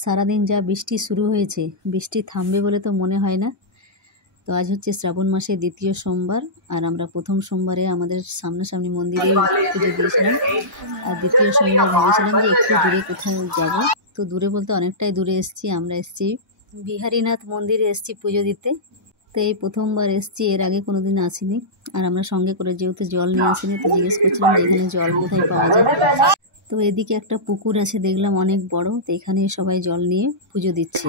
সারাদিন যা বৃষ্টি শুরু হয়েছে, বৃষ্টি থামবে বলে তো মনে হয় না। তো আজ হচ্ছে শ্রাবণ মাসের দ্বিতীয় সোমবার, আর আমরা প্রথম সোমবারে আমাদের সামনাসামনি মন্দিরে পুজো দিয়েছিলাম। আর দ্বিতীয় সোমবার ভেবেছিলাম যে একটু দূরে কোথাও যাব। তো দূরে বলতে অনেকটাই দূরে এসেছি, আমরা এসেছি বিহারীনাথ মন্দিরে এসেছি পুজো দিতে। তো এই প্রথমবার এসেছি, এর আগে কোনোদিন আসিনি। আর আমরা সঙ্গে করে যেহেতু জল নিয়ে আসিনি, তো জিজ্ঞেস করছিলাম যে এখানে জল কোথায় পাওয়া যায়। তো এদিকে একটা পুকুর আছে দেখলাম অনেক বড়, তো এখানে সবাই জল নিয়ে পুজো দিচ্ছে।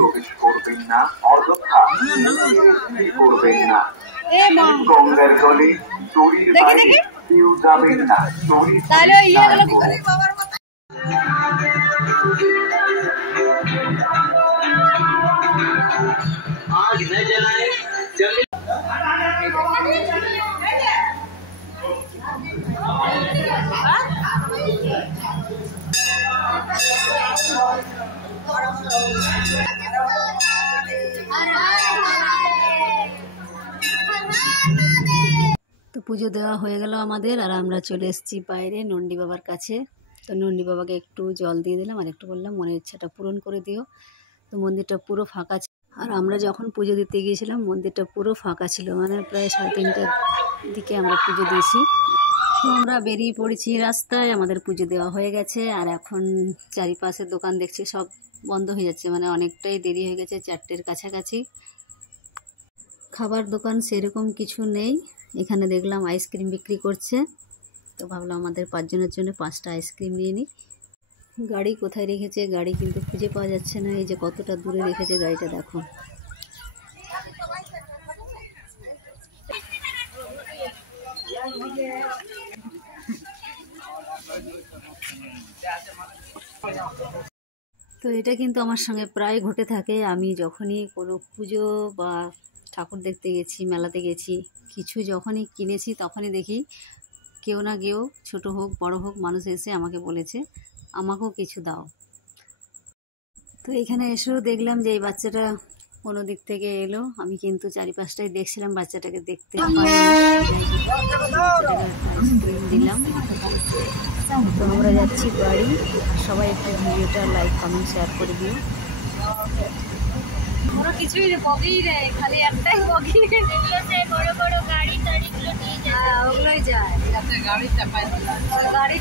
তো পুজো দেওয়া হয়ে গেল আমাদের, আর আমরা চলে এসেছি বাইরে নন্দী বাবার কাছে। তো নন্দী বাবাকে একটু জল দিয়ে দিলাম, আর একটু বললাম মনের ইচ্ছাটা পূরণ করে দিও। তো মন্দিরটা পুরো ফাঁকা ছিল, আর আমরা যখন পুজো দিতে গিয়েছিলাম মন্দিরটা পুরো ফাঁকা ছিল, মানে প্রায় 3:30টার দিকে আমরা পুজো দিয়েছি। তো আমরা বেরিয়ে পড়েছি রাস্তায়, আমাদের পুজো দেওয়া হয়ে গেছে। আর এখন চারিপাশের দোকান দেখছি সব বন্ধ হয়ে যাচ্ছে, মানে অনেকটাই দেরি হয়ে গেছে, 4টের কাছাকাছি। খাবার দোকান সেরকম কিছু নেই। এখানে দেখলাম আইসক্রিম বিক্রি করছে, তো ভাবলাম আমাদের 5 জনের জন্য 5টা আইসক্রিম নিয়ে নিই। গাড়ি কোথায় রেখেছে, গাড়ি কিন্তু খুঁজে পাওয়া যাচ্ছে না। এই যে কতটা দূরে রেখেছে গাড়িটা, দেখো। তো এটা কিন্তু আমার সঙ্গে প্রায় ঘটে থাকে। আমি যখনই কোনো পুজো বা ঠাকুর দেখতে গেছি, মেলাতে গেছি, কিছু যখনই কিনেছি, তখনই দেখি কেউ না কেউ, ছোট হোক বড় হোক, মানুষ এসে আমাকে বলেছে আমাকেও কিছু দাও। তো এখানে এসেও দেখলাম যে এই বাচ্চাটা কোনো দিক থেকে এলো। আমি কিন্তু চারিপাশটাই দেখছিলাম, বাচ্চাটাকে দেখতে দিলাম। তো আমরা যাচ্ছি বাড়ি। সবাই একটু ভিডিওটা লাইক কমেন্ট শেয়ার করে দিও। কিছুই বগি নেই, খালি একটাই বগি, বড় বড় গাড়ি টাড়িগুলো নিয়ে যায়, ওগুলোই যায়। গাড়ি চাপায় গাড়ি